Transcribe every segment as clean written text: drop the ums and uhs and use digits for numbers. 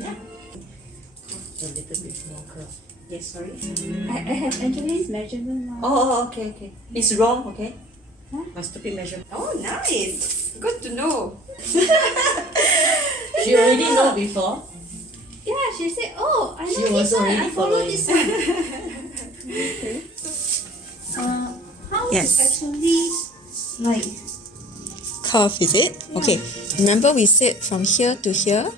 Yeah. A little bit more curve. Yes, sorry. I have Angeline's measurement now. Okay. It's wrong, okay? Huh? My stupid measurement. Oh, nice. Good to know. She already know before. Yeah, she said, oh, I She know was this one, already I follow following. this one. Okay. How Yes. to actually, like, Curve, is it? Okay. Remember we said from here to here,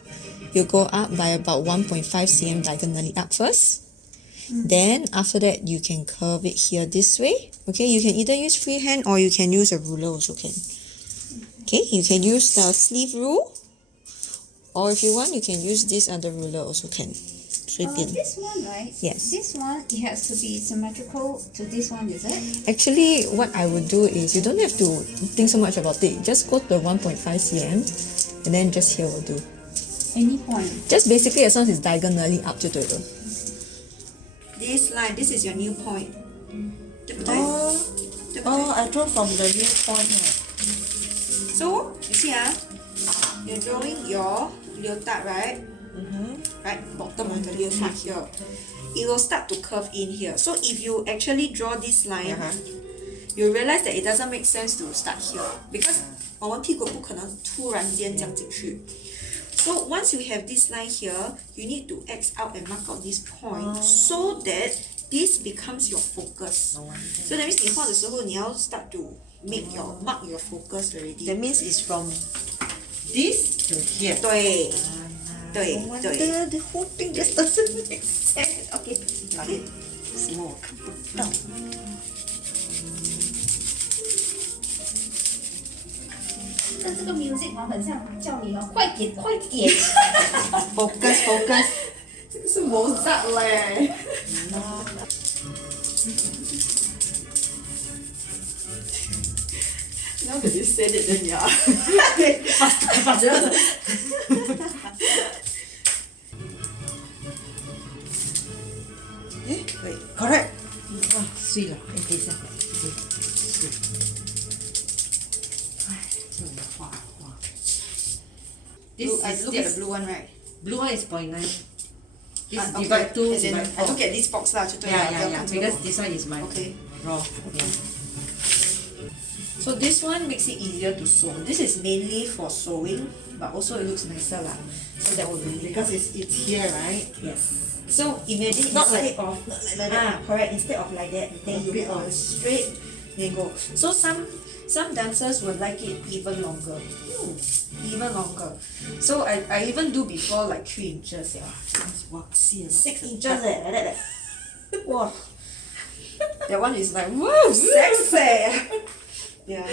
you go up by about 1.5 cm diagonally up first. Then after that, you can curve it here this way. Okay, you can either use freehand or you can use a ruler also can. Okay, you can use the sleeve rule, or if you want, you can use this other ruler also can. 随便. this one, right? Yes. This one, it has to be symmetrical to this one, is it? Actually, what I would do is you don't have to think so much about it. Just go to the 1.5 cm, and then just here will do. Any point. Just basically as long as it's diagonally up 就对了. This line, this is your new point. 对不对？ 对不对？ I draw from the new point. So, you see you're drawing your leotard, right? Right, bottom of the leotard here. It will start to curve in here. So if you actually draw this line, you realize that it doesn't make sense to start here because 我们屁股不可能突然间这样进去。So once you have this line here, you need to X out and mark out this point so that this becomes your focus. So that means 你画的时候，你要 start to mark your focus already. That means it's from this to here. 对，对 No 对。 wonder the whole thing just doesn't make sense. Okay, got it. 什么我看不到。但这个 music 很像叫你快点快点。 Focus. 这个是 Mozart 嘞。Now that you said it, then yeah. Wait, correct. 哇，碎了，等一下，碎。哎，这种画。Look at the blue one, right? Blue one is 0.9. This Okay. divide 2 As in, divide I 4. look at this box 啦，就对了。 Yeah. Because this one is my Okay. raw. Yeah. So this one makes it easier to sew. This is mainly for sewing, but also it looks nicer lah. So that will be Because it's here, right? yes. So imagine Not instead like- of like that. correct. Instead of like that, then you Okay, go straight, then go. So some dancers will like it even longer. Even longer. So I even do before like 3 inches. Yeah. 哇，细了。 6 inches like that. Wow. That one is like woo sexy. Yeah.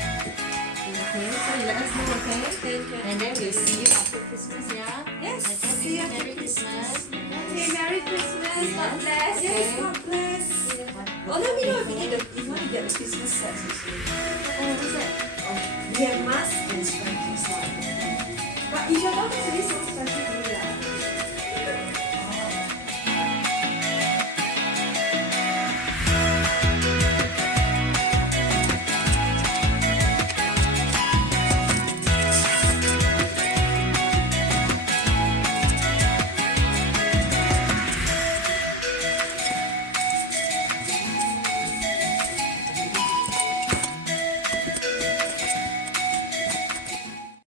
Okay, so you let us know, okay? And then we'll see you after Christmas, yeah? Yes. Okay, See you Merry Christmas. Okay, Merry Christmas, God bless. Yes, God bless. Well, let me know if you need if you want to get the Christmas sets also. Oh, what's that? We have masks and sprinkles now. But if your daughter is really so expensive,